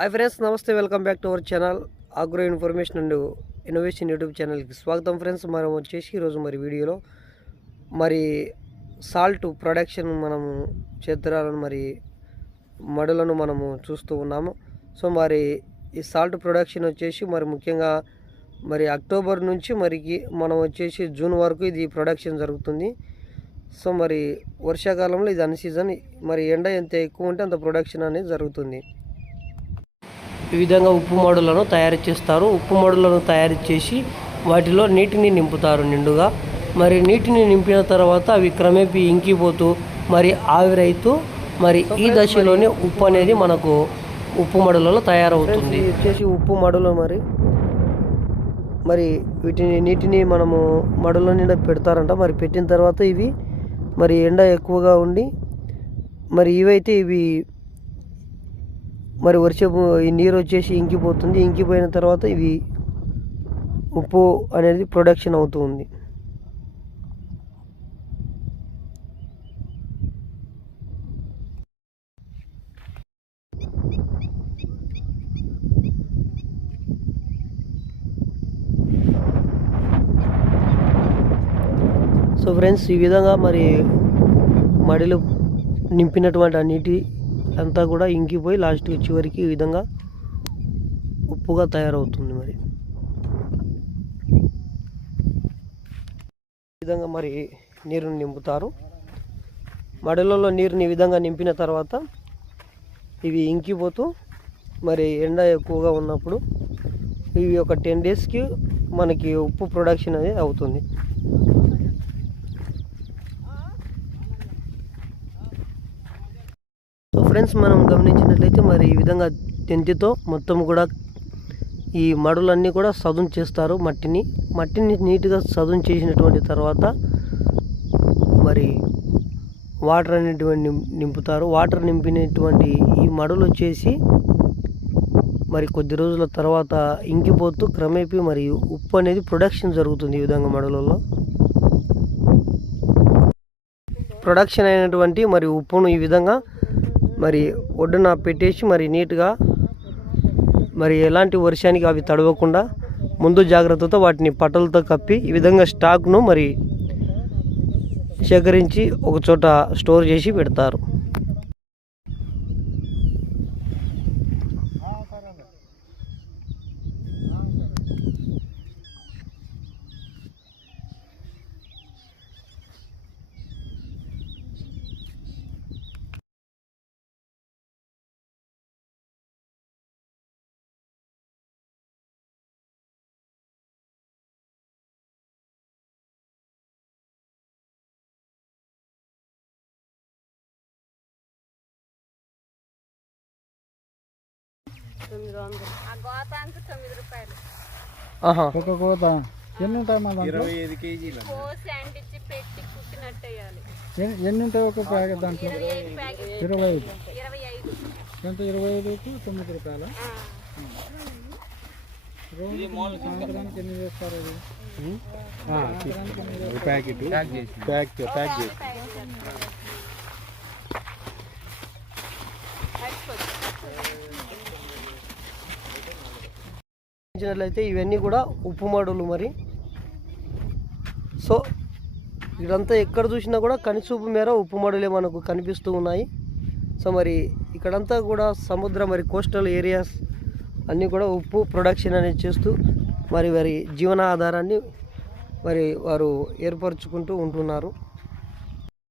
Hi friends, నమస్తే. Welcome back to our channel agro information and innovation YouTube ఛానల్కి స్వాగతం. Friends, మనం వచ్చేసి ఈరోజు వీడియోలో సాల్ట్ ప్రొడక్షన్ మనము క్షేత్రాలను మడులను మనము చూస్తూ ఉన్నాము. సో ఈ సాల్ట్ ప్రొడక్షన్ వచ్చేసి ముఖ్యంగా అక్టోబర్ నుంచి మనం వచ్చేసి జూన్ వరకు ఇది ప్రొడక్షన్ జరుగుతుంది. సో వర్షాకాలంలో ఇది అన్ సీజన్. ఎండ ఎంత ఎక్కువ ఉంటే అంత ప్రొడక్షన్ అనేది జరుగుతుంది. ఈ విధంగా ఉప్పు మడులను తయారు చేస్తారు. ఉప్పు మడులను తయారు చేసి వాటిలో నీటిని నింపుతారు నిండుగా. నీటిని నింపిన తర్వాత అవి క్రమేపీ ఇంకిపోతూ ఆవిరైతూ ఈ దశలోనే ఉప్పు అనేది మనకు ఉప్పు మడులలో తయారవుతుంది. వచ్చేసి ఉప్పు మడులు వీటిని నీటిని మనము మడుల నిండా పెడతారంట. పెట్టిన తర్వాత ఇవి ఎండ ఎక్కువగా ఉండి ఇవైతే ఇవి వర్షపు ఈ నీరు వచ్చేసి ఇంకిపోతుంది. ఇంకిపోయిన తర్వాత ఇవి ఉప్పు అనేది ప్రొడక్షన్ అవుతుంది. సో ఫ్రెండ్స్, ఈ విధంగా మడిలో నింపినటువంటి ఆ నీటి అంతా కూడా ఇంకిపోయి లాస్ట్కి చివరికి ఈ విధంగా ఉప్పుగా తయారవుతుంది. ఈ విధంగా నీరుని నింపుతారు. మడులలో నీరుని ఈ విధంగా నింపిన తర్వాత ఇవి ఇంకిపోతూ ఎండ ఎక్కువగా ఉన్నప్పుడు ఇవి ఒక 10 డేస్కి ఉప్పు ప్రొడక్షన్ అనేది అవుతుంది. ఫ్రెండ్స్, మనం గమనించినట్లయితే ఈ విధంగా తెంతితో మొత్తం కూడా ఈ మడులన్నీ కూడా సదును చేస్తారు. మట్టిని నీట్గా సదును చేసినటువంటి తర్వాత వాటర్ అనేటువంటి నింపుతారు. వాటర్ నింపినటువంటి ఈ మడులు వచ్చేసి కొద్ది రోజుల తర్వాత ఇంకిపోతూ క్రమేపీ ఉప్పు అనేది ప్రొడక్షన్ జరుగుతుంది. ఈ విధంగా మడులలో ప్రొడక్షన్ అయినటువంటి ఉప్పును ఈ విధంగా ఒడ్డున పెట్టేసి నీట్గా ఎలాంటి వర్షానికి అవి తడవకుండా ముందు జాగ్రత్తతో వాటిని పట్టలతో కప్పి ఈ విధంగా స్టాక్ను సేకరించి ఒక చోట స్టోర్ చేసి పెడతారు. ఒక కోత ఎన్ని ఉంటాయి? 25 కేజీలు ఎన్ని ఉంటాయి ఒక ప్యాకెట్? దాంట్లో 25. ఎంత? 25కు 9 రూపాయలు. సాయంత్రానికి ఎన్ని చేస్తారు? ప్యాకెట్ అయితే ఇవన్నీ కూడా ఉప్పు మడులు. సో ఇదంతా ఎక్కడ చూసినా కూడా కనిచూపు మేర ఉప్పు మడులే మనకు కనిపిస్తూ ఉన్నాయి. సో ఇక్కడంతా కూడా సముద్ర కోస్టల్ ఏరియాస్ అన్నీ కూడా ఉప్పు ప్రొడక్షన్ అనేది చేస్తూ వారి జీవన ఆధారాన్ని వారు ఏర్పరచుకుంటూ ఉంటున్నారు.